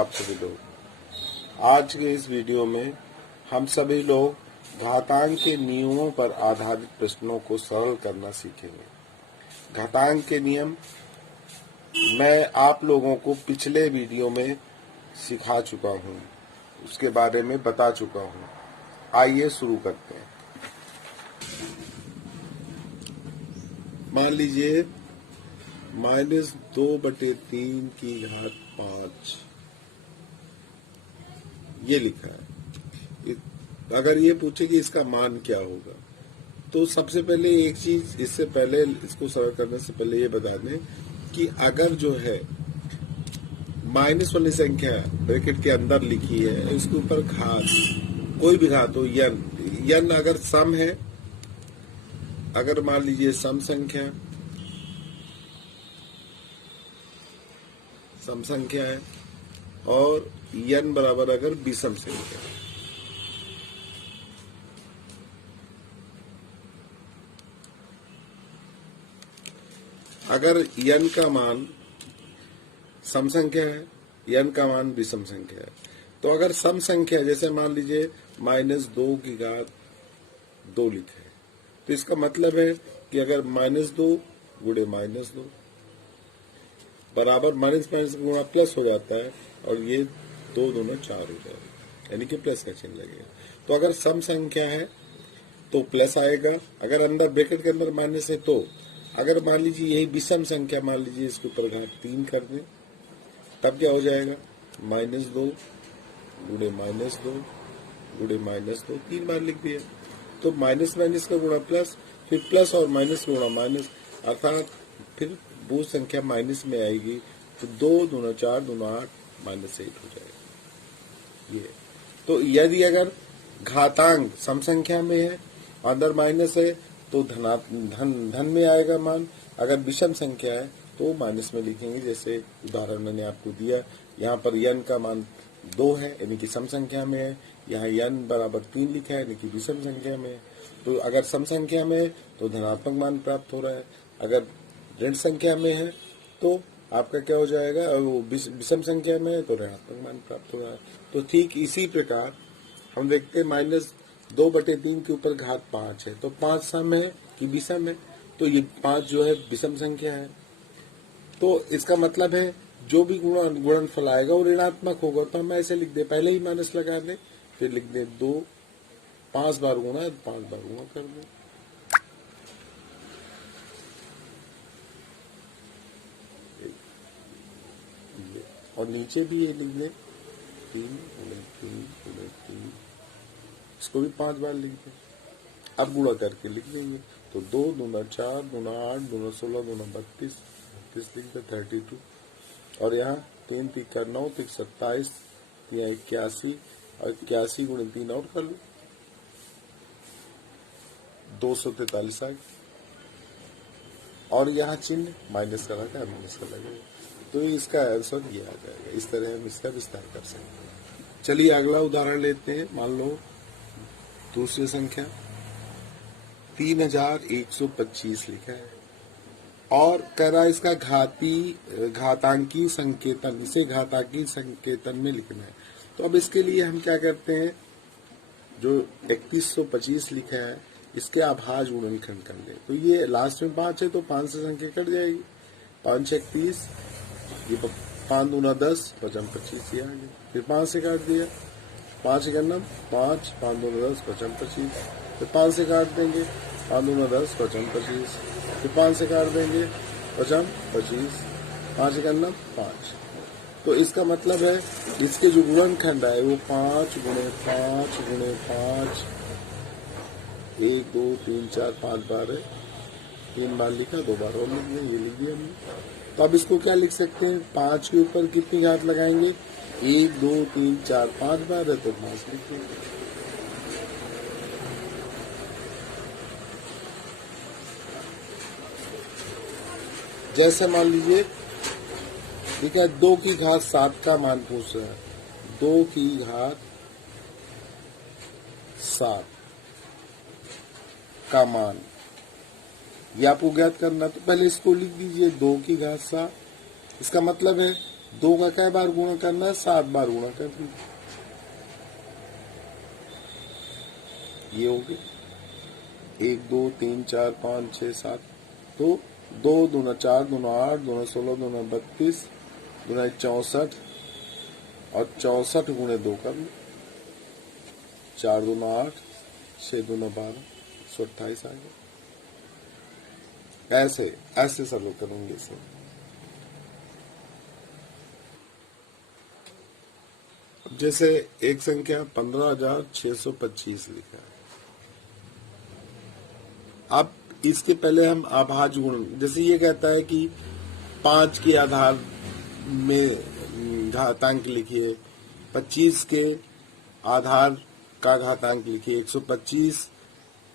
आप सभी लोग। आज के इस वीडियो में हम सभी लोग घातांक के नियमों पर आधारित प्रश्नों को सरल करना सीखेंगे। घातांक के नियम मैं आप लोगों को पिछले वीडियो में सिखा चुका हूँ, उसके बारे में बता चुका हूँ। आइए शुरू करते हैं। मान लीजिए -2/3 की घात 5 ये लिखा है। अगर ये पूछे कि इसका मान क्या होगा, तो सबसे पहले एक चीज, इससे पहले इसको सरल करने से पहले ये बता दें कि अगर जो है माइनस वाली संख्या ब्रैकेट के अंदर लिखी है, इसके ऊपर घात, कोई भी घात हो, यन अगर सम है, अगर मान लीजिए सम संख्या है और यन बराबर अगर विषम संख्या है, अगर यन का मान सम संख्या है, यन का मान विषम संख्या है, तो अगर सम संख्या जैसे मान लीजिए -2 की घात 2 लिखा है, तो इसका मतलब है कि अगर -2 गुणे -2 बराबर माइनस माइनस गुणा प्लस हो जाता है और ये 2 दूना 4 हो जाएगा, यानी कि प्लस का चिन्ह लगेगा। तो अगर सम संख्या है तो प्लस आएगा, अगर अंदर ब्रैकेट के अंदर माइनस है तो अगर मान लीजिए यही विषम संख्या, मान लीजिए इसके ऊपर घात 3 कर दें, तब क्या हो जाएगा -2 गुणे -2 गुणे -2 3 बार लिख दिया, तो माइनस माइनस का गुणा प्लस, फिर प्लस और माइनस गुणा माइनस, अर्थात फिर वो संख्या माइनस में आएगी, तो 2 दूना 4 दूना 8 -8 हो जाएगा ये। तो यदि अगर घातांक सम संख्या में है, अंदर माइनस है, तो धन में आएगा मान। अगर विषम संख्या है तो माइनस में लिखेंगे। जैसे उदाहरण मैंने आपको दिया, यहाँ पर यन का मान 2 है, यानी कि सम संख्या में है, यहाँ यन बराबर 3 लिखा है, यानी कि विषम संख्या में है। तो अगर सम संख्या में है तो धनात्मक मान प्राप्त हो रहा है, अगर ऋण संख्या में है तो आपका क्या हो जाएगा, वो विषम संख्या में है तो ऋणात्मक मान प्राप्त हो रहा है। तो ठीक इसी प्रकार हम देखते हैं -2/3 के ऊपर घात 5 है, तो 5 सम है कि विषम है, तो ये 5 जो है विषम संख्या है। तो इसका मतलब है जो भी गुणनफल आएगा वो ऋणात्मक होगा। तो हम ऐसे लिख दे, पहले ही माइनस लगा दे, फिर लिख दे 2, 5 बार गुणा है, 5 बार गुणा कर दे। और नीचे भी ये लिख दे 3 गुणे 3 गुणे 3, इसको भी 5 बार लिख दे। अब गुणा करके लिख देंगे, तो 2 दूना 4 दूना 8 दूना 16 दूना 32 लिख दे 32। और यहाँ 3 3 9 3 27, यहाँ 81 और 81 गुणे 3 और कर लो, 243 आ गया। और यहाँ चिन्ह माइनस का लगा, माइनस का लगेगा, तो इसका आंसर ये आ जाएगा। इस तरह हम इसका विस्तार कर सकते हैं। चलिए अगला उदाहरण लेते हैं। मान लो दूसरी संख्या 3125 लिखा है और कह रहा है इसका घातांकी संकेतन, इसे घातांकी संकेतन में लिखना है। तो अब इसके लिए हम क्या करते हैं, जो 3125 लिखा है इसके आभाज्य गुणनखंड कर ले। तो ये लास्ट में 5 है, तो 5 से संख्या कट जाएगी, 5 6 30, ये 5 दूना 10 5 25 ये आ गया। फिर 5 से काट दिया, 5 1 5 5 दूना 10 5 25, फिर 5 से काट देंगे, 5 दूना 10 5 25, फिर 5 से काट देंगे 5 25, 5 1 5। तो इसका मतलब है इसके जो गुणनखंड है वो 5 गुणे 5 गुणे 5, 1 2 3 4 5 बार है, 3 बार लिखा, 2 बार और लिख दिया, ये लिख दिया हमने। तो अब इसको क्या लिख सकते हैं, 5 के ऊपर कितनी घात लगाएंगे, 1 2 3 4 5 बार है, तो 5 लिख देंगे। जैसे मान लीजिए ठीक है, 2 की घात 7 का मान पूछ रहा है, 2 की घात 7 का मान ये आपको ज्ञात करना। तो पहले इसको लिख दीजिए 2 की घात 7। इसका मतलब है 2 का कै बार गुणा करना है, 7 बार गुणा कर दी। ये हो गया 1 2 3 4 5 6 7। तो 2 दूना 4 दूना 8 दूना 16 दूना 32 दूना 64 और 64 गुणे 2 कर लो। 4 दूना 8 6 दूना 12 128 आ गया। ऐसे ऐसे सॉल्व करेंगे इसे। जैसे एक संख्या 15,625 लिखा है। अब इसके पहले हम अभाज्य गुण, जैसे ये कहता है कि 5 के आधार में घातांक लिखिए, 25 के आधार का घातांक लिखिए, 125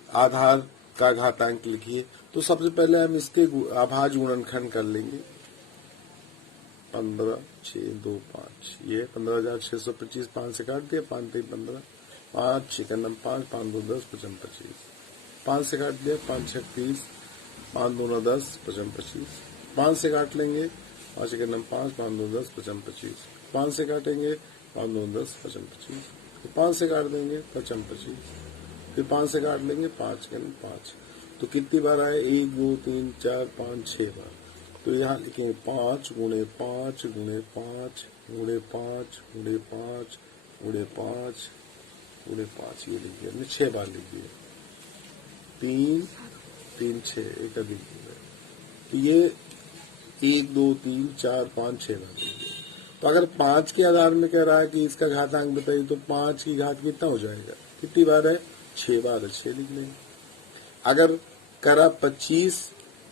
आधार का घातांक लिखिए। तो सबसे पहले हम इसके अभाज्य गुणनखंड कर लेंगे। 15 6 2 5, ये 15,625, 5 से काट दिया, 5 3 15, 5 6 5 5 2 10 55 25, 5 से काट दिया, 5 6 30, 5 2 10 55 25, 5 से काट लेंगे, 5 6 5 5 2 10 55 25, 5 से काटेंगे, 5 2 10 55 25, 5 से काट देंगे 55 25, फिर 5 से काट लेंगे, 5 5। तो कितनी बार आए, 1 2 3 4 5 6 बार। तो यहाँ लिखेंगे 5 गुणे 5 गुणे 5 गुणे 5 गुणे 5 गुणे 5 गुणे 5, ये लिख दिया हमने, 6 बार लिख दिया। 3 3 6 एक अधिक हो गया। तो ये 1 2 3 4 5 6 बार लिख दिया। तो अगर 5 के आधार में कह रहा है कि इसका घातांक बताइए, तो 5 की घात कितना हो जाएगा, कितनी बार है, 6 बार है, 6 लिख लेंगे। अगर करा 25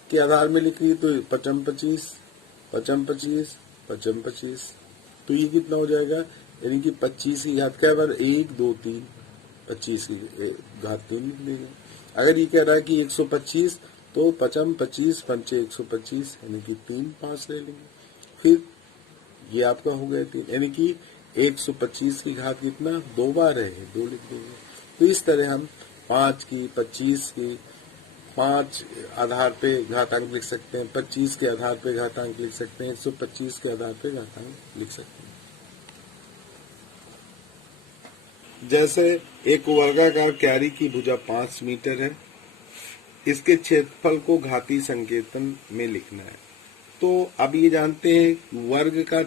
के आधार में लिख रही तो 55 25 55 25 55 25, तो ये कितना हो जाएगा, यानी कि 25 की घात क्या बार, 1 2 3, 25 की घात 3 लिख देंगे। अगर ये कह रहा है कि 125, तो 55 25 पंचे 125, यानी कि 3 5 ले लेंगे। फिर ये आपका हो गया 3, यानी कि 125 की घात कितना, 2 बार है, 2 लिख देंगे। तो इस तरह हम 5 की, 25 की, 5 आधार पे घातांक लिख सकते हैं, 25 के आधार पे घातांक लिख सकते हैं, 125 के आधार पे घातांक लिख सकते हैं। जैसे एक वर्गाकार क्यारी की भुजा 5 मीटर है, इसके क्षेत्रफल को घातीय संकेतन में लिखना है। तो अब ये जानते हैं वर्ग का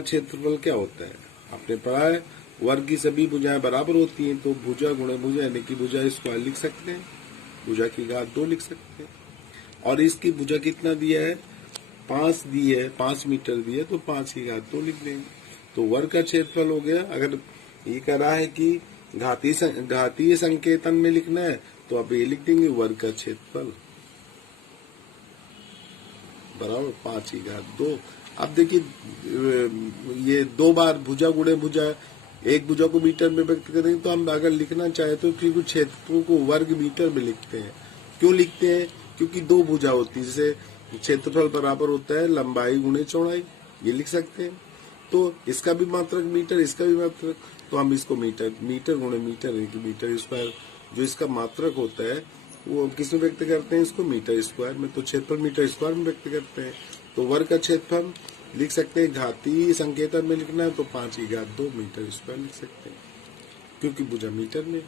क्षेत्रफल क्या होता है, आपने पढ़ा है, वर्ग की सभी भुजाएं बराबर होती हैं, तो भुजा गुणे भुजा यानी कि भुजा स्क्वायर लिख सकते हैं, भुजा की घात 2 लिख सकते हैं। और इसकी भुजा कितना दिया है, 5 दी है, 5 मीटर दिया, तो 5 की घात 2 लिख देंगे। तो वर्ग का क्षेत्रफल हो गया। अगर ये कह रहा है कि घातीय संकेतन में लिखना है, तो अब ये लिख देंगे वर्ग का क्षेत्रफल बराबर 5 की घात 2। अब देखिए ये 2 बार भुजा गुणे भुजा, एक भुजा को मीटर में व्यक्त करेंगे, तो हम अगर लिखना चाहे तो फिर क्षेत्रफल को वर्ग मीटर में लिखते हैं। क्यों लिखते हैं, क्योंकि 2 भुजा होती है, जैसे क्षेत्रफल बराबर होता है लंबाई गुणे चौड़ाई, ये लिख सकते हैं। तो इसका भी मात्रक मीटर, इसका भी मात्रक, तो हम इसको मीटर गुणे मीटर यानी कि मीटर स्क्वायर, जो इसका मात्रक होता है वो किस में व्यक्त करते हैं, इसको मीटर स्क्वायर में, तो क्षेत्रफल मीटर स्क्वायर में व्यक्त करते हैं। तो वर्ग का क्षेत्रफल लिख सकते हैं, घातीय संकेतन में लिखना है तो 5 की घात 2 मीटर स्क्वायर लिख सकते हैं, क्योंकि भुजा मीटर में।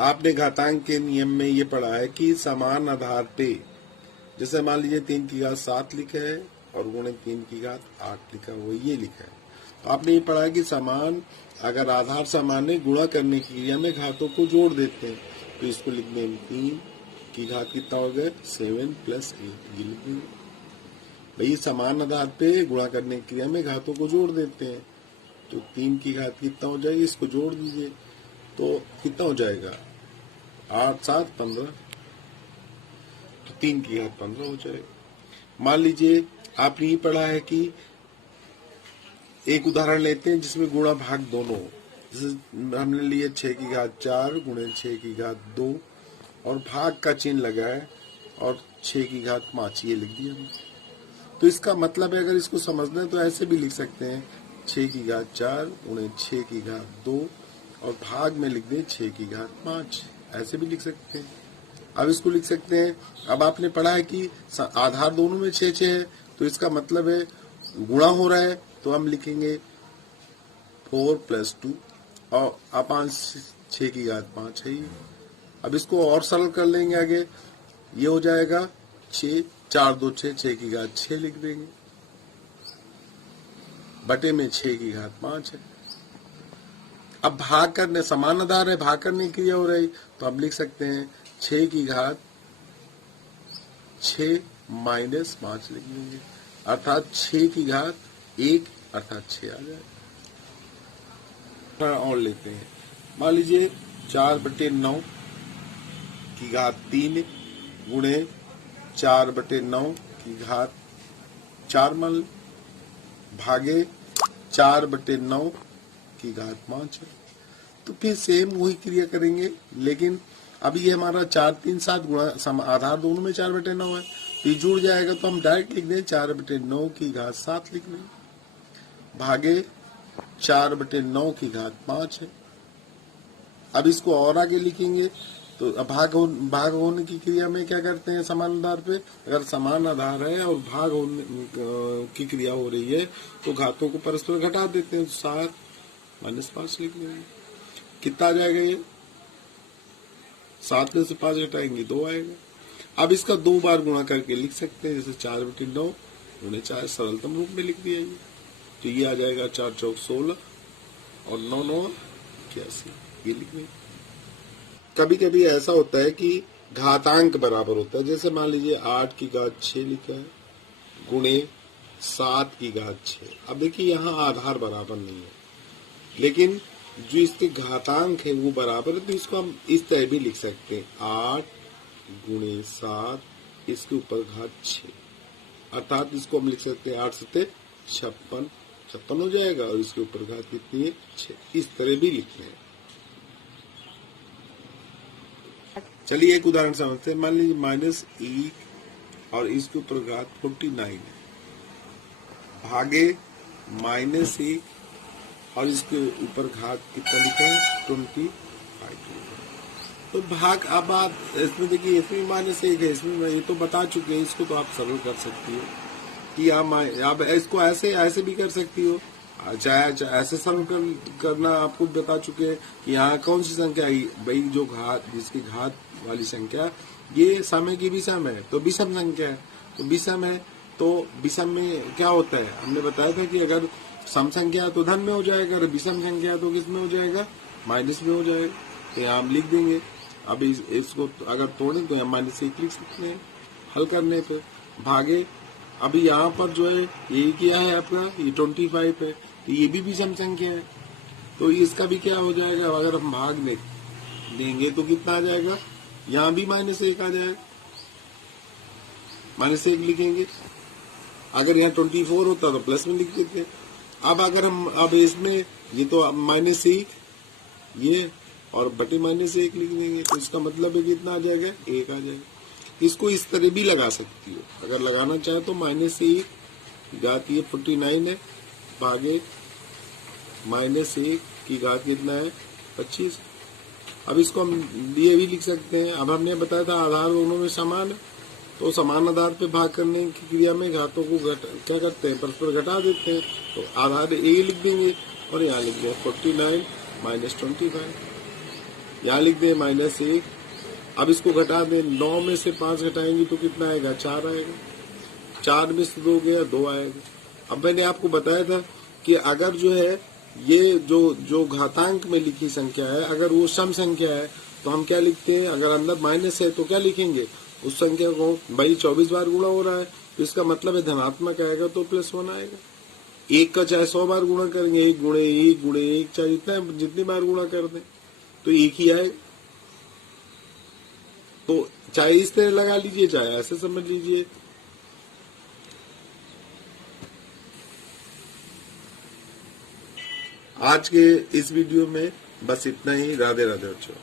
आपने घातांक के नियम में ये पढ़ा है कि समान आधार पे, जैसे मान लीजिए 3 की घात 7 लिखा है और गुणे 3 की घात 8 लिखा हुआ, ये लिखा है। तो आपने ये पढ़ा है कि समान, अगर आधार समान है, गुणा करने की क्रिया में घातों को जोड़ देते हैं, तो इसको लिख देंगे 3 की घात कितना हो गया, 7 + 8, ये लिख देंगे। भाई समान आधार पे गुणा करने की क्रिया में घातों को जोड़ देते हैं, तो 3 की घात कितना हो जाएगी, इसको जोड़ दीजिए, तो कितना हो जाएगा, 8 7 15, तो 3 की घात 15 हो जाएगा। मान लीजिए आपने ये पढ़ा है कि एक उदाहरण लेते हैं जिसमें गुणा भाग दोनों, जैसे हमने लिए 6 की घात 4 गुणे 6 की घात 2 और भाग का चिन्ह लगा है और 6 की घात 5, ये लिख दिया हमने। तो इसका मतलब है, अगर इसको समझना है तो ऐसे भी लिख सकते हैं, 6 की घात 4 गुणे 6 की घात 2 और भाग में लिख दें 6 की घात 5, ऐसे भी लिख सकते हैं। अब इसको लिख सकते हैं। अब आपने पढ़ा है कि आधार दोनों में 6 6 है, तो इसका मतलब है गुणा हो रहा है, तो हम लिखेंगे 4 + 2 और अपान 6 की घात 5 है ये। अब इसको और सरल कर लेंगे आगे, ये हो जाएगा 6 4 2 6 6 की घात 6 लिख देंगे, बटे में 6 की घात 5 है। अब भाग करने, समान आधार है, भाग करने की क्रिया हो रही, तो अब लिख सकते हैं 6 की घात 6 - 5 लिख लेंगे, अर्थात 6 की घात 1 अर्थात 6 आ जाएगा। और लेते हैं, मान लीजिए 4/9 की घात 3 गुणे 4/9 की घात 4 मान भागे 4/9 की घात 5 है। तो फिर सेम वही क्रिया करेंगे, लेकिन अब ये हमारा 4 3 7 गुणा आधार दोनों में 4/9 है, तो ये जुड़ जाएगा, तो हम डायरेक्ट लिख दें 4/9 की घात 7 लिख लेंगे, भागे 4/9 की घात 5 है। अब इसको और आगे लिखेंगे, तो भाग होने की क्रिया में क्या करते हैं, समान आधार पे अगर समान आधार है और भाग होने की क्रिया हो रही है तो घातों को परस्पर घटा देते हैं, 7 - 5 लिख लेंगे। कितना आ जाएगा ये, 7 में से 5 घटाएंगे 2 आएगा। अब इसका 2 बार गुणा करके लिख सकते हैं, जैसे 4/9 उन्हें 4 सरलतम रूप में लिख दिया ये, तो ये आ जाएगा 4 चौक 16 और 9 9 81, ये लिखने। कभी कभी ऐसा होता है कि घातांक बराबर होता है, जैसे मान लीजिए 8 की घात 6 लिखा है गुणे 7 की घात 6। अब देखिए यहाँ आधार बराबर नहीं है, लेकिन जो इसके घातांक है वो बराबर है, तो इसको हम इस तरह भी लिख सकते हैं, 8 गुणे 7 इसके ऊपर घात 6, अर्थात इसको हम लिख सकते हैं 8 7 56 हो जाएगा, और इसके ऊपर घात कितनी है 6, इस तरह भी लिखते हैं। चलिए एक उदाहरण समझते हैं, मान लीजिए -1 और इसके ऊपर घात 49 है, भागे -1 और इसके ऊपर घात कितना लिखा है 25। तो भाग, अब आप इसमें देखिए, इसमें -1 है, इसमें ये तो बता चुके हैं, इसको तो आप सरल कर सकती हो कि आप इसको ऐसे भी कर सकती हो, चाहे ऐसे सरल करना आपको बता चुके हैं कि यहाँ कौन सी संख्या है भाई, जो घात जिसकी घात वाली संख्या ये समय की विषम है, तो विषम संख्या है, तो विषम है, तो विषम में क्या होता है, हमने बताया था कि अगर सम संख्या तो धन में हो जाएगा, अगर विषम संख्या तो किस में हो जाएगा, माइनस में हो जाएगा, तो यहाँ हम लिख देंगे। अब इसको अगर तोड़ें तो यहाँ -1 लिख सकते हैं हल करने पे, भागे अभी यहाँ पर जो है ये क्या है आपका, ये 25 है, तो ये भी विषम संख्या है, तो इसका भी क्या हो जाएगा, अगर हम भाग देंगे तो कितना आ जाएगा, यहाँ भी -1 आ जाएगा, -1 लिखेंगे। अगर यहाँ 24 होता तो प्लस में लिख देते हैं। अब अगर हम अब इसमें ये तो -1 ये और बटे -1 लिख देंगे, तो इसका मतलब है कितना आ जाएगा, 1 आ जाएगा। इसको इस तरह भी लगा सकती हो, अगर लगाना चाहे तो -1 घात ये 49 है, भागे -1 की घात कितना है 25। अब इसको हम ये भी लिख सकते हैं, अब हमने बताया था आधार दोनों में समान है, तो समान आधार पे भाग करने की क्रिया में घातों को क्या करते हैं, परस्पर घटा देते हैं, तो आधार ए लिख देंगे और यहाँ लिख दें 49 - 25, यहाँ लिख दें -1। अब इसको घटा दें, 9 में से 5 घटाएंगे तो कितना आएगा, 4 आएगा, 4 में से 2 गया 2 आएगा। अब मैंने आपको बताया था कि अगर जो है ये जो घातांक में लिखी संख्या है, अगर वो सम संख्या है तो हम क्या लिखते हैं, अगर अंदर माइनस है तो क्या लिखेंगे, उस संख्या को भाई 24 बार गुणा हो रहा है तो इसका मतलब है धनात्मक आएगा तो +1 आएगा। 1 का चाहे 100 बार गुणा करेंगे, 1 गुणे 1 गुणे 1 चाहे जितनी बार गुणा कर दें तो 1 ही आएगा। तो चाहे इस तरह लगा लीजिए चाहे ऐसे समझ लीजिए। आज के इस वीडियो में बस इतना ही। राधे राधे बच्चों।